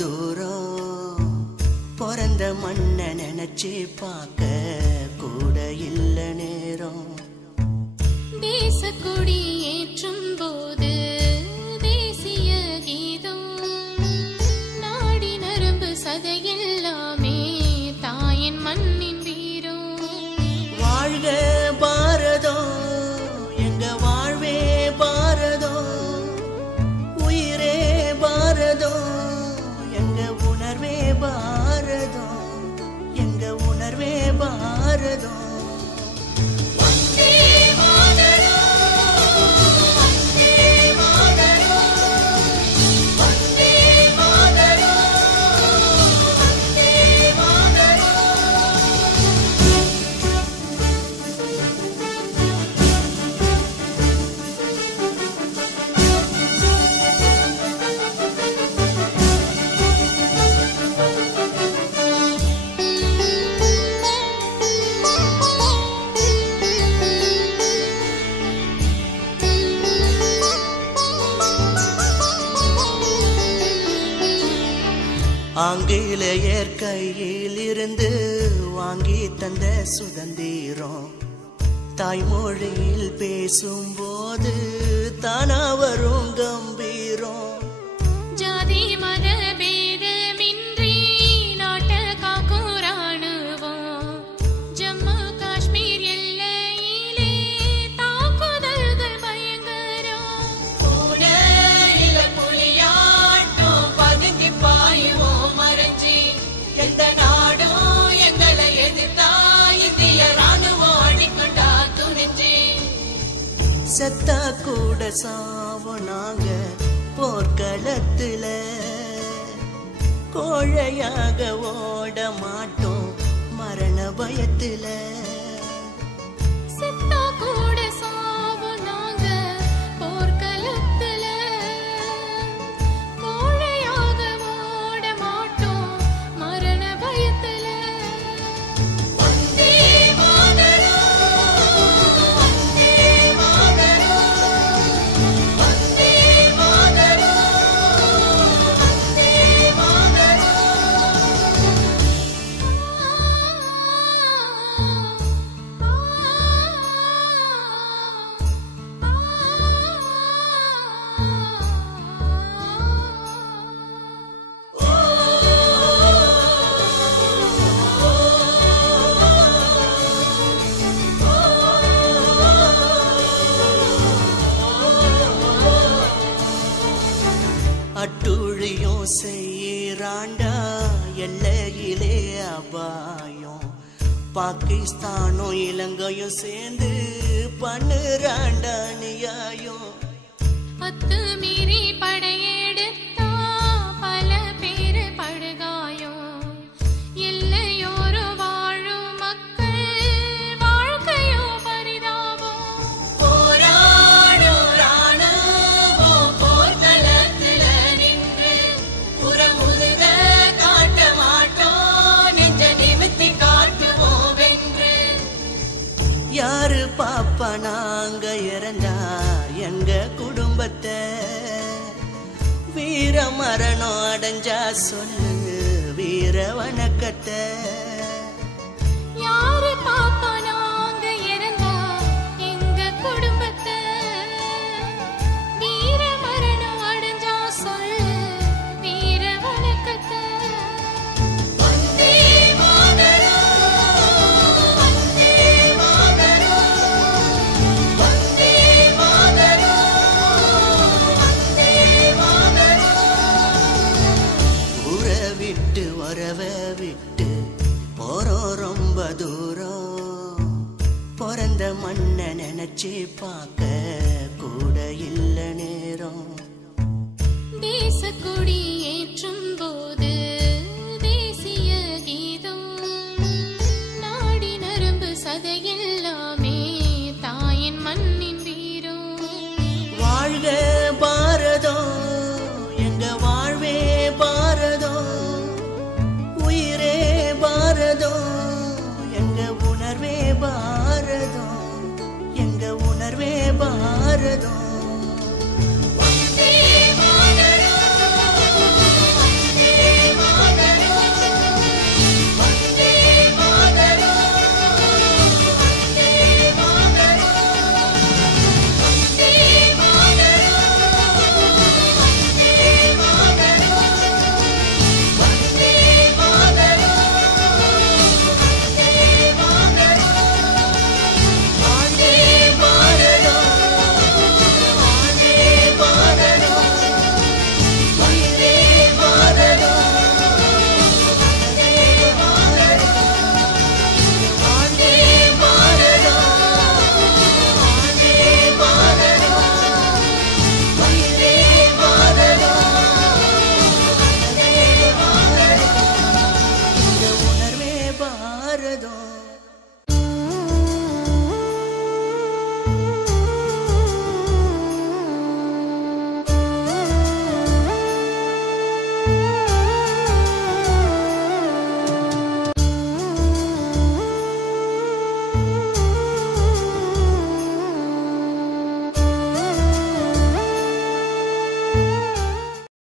தூரம் பிறந்த மண்ண நினைச்சு பார்க்க கூட இல்ல நேரம். தேச கொடி ஏற்றும் போது தேசிய கீதம் நாடி நரம்பு சதையெல்லாமே தாயின் மண்ணின் வீரம். வாழ்க பாரதம் எங்க வாழ்வே பாரதம், உயிரே பாரதம் எங்க உணர்வே பாரதம், எங்க உணர்வே பாரதம். ஆங்கிலேயர் கையில் இருந்து வாங்கி தந்த சுதந்திரம் தாய்மொழியில் பேசும்போது தானா வரும் கம்பீரம். ஜாதி மத பேதமின்றி நாட்டை காக்கும் ராணுவம் ஜம்மு காஷ்மீர் எல்லையிலே தாக்குதல்கள் பயங்கரம். புலியாட்டம் பதுங்கி பாயுவோம் மறைஞ்சி எந்த நாடும் எங்களை எதிர்த்தா இந்திய ராணுவம் அடிக்கண்டா துணிஞ்சி. செத்தா கூட சாவோம் நாங்க போர்க்களத்துல, கோழையாக ஓட மாட்டோம் மரண பயத்துல. செத்தா கூட சாவோம் நாங்க போர்க்களத்துல, கோழையாக ஓட மாட்டோம் மரண பயத்துல. வந்தே மாதரம் வந்தே மாதரம் வந்தே மாதரம் வந்தே அட்டுழியும் செய்யறாண்டா எல்லையிலே அபாயம், பாகிஸ்தானும் இலங்கையும் சேர்ந்து பண்ணுறாண்டா நியாயம். அத்துமீறி படையெடுத்தா பல பேரு படுகாயம், எல்லையோரு வாழும் மக்கள் வாழ்க்கையோ பரிதாபம். போராடும் ராணுவம் போர்க்களத்துல நின்று புறமுதுக காட்ட மாட்டோம், நெஞ்ச நிமித்தி காட்டுவோம் வென்று. யாரு பாப்பா நாங்க இறந்தா எங்க குடும்பத்தை, வீர மரணம் அடைஞ்சா சொல்லு வீர வணக்கத்தை. யாரு பாப்பா நாங்க இறந்தா எங்க குடும்பத்தை, வீர மரணம் அடைஞ்சா சொல்லு வீர வணக்கத்தை. வந்தே மாதரம் வந்தே மாதரம் வந்தே மாதரம் வந்தே மாதரம். ஊரை விட்டு வரவ விட்டு போறோம் ரொம்ப தூரம், பிறந்த மண்ண நினைச்சு பார்க்க கூட இல்ல நேரம். தேச கொடி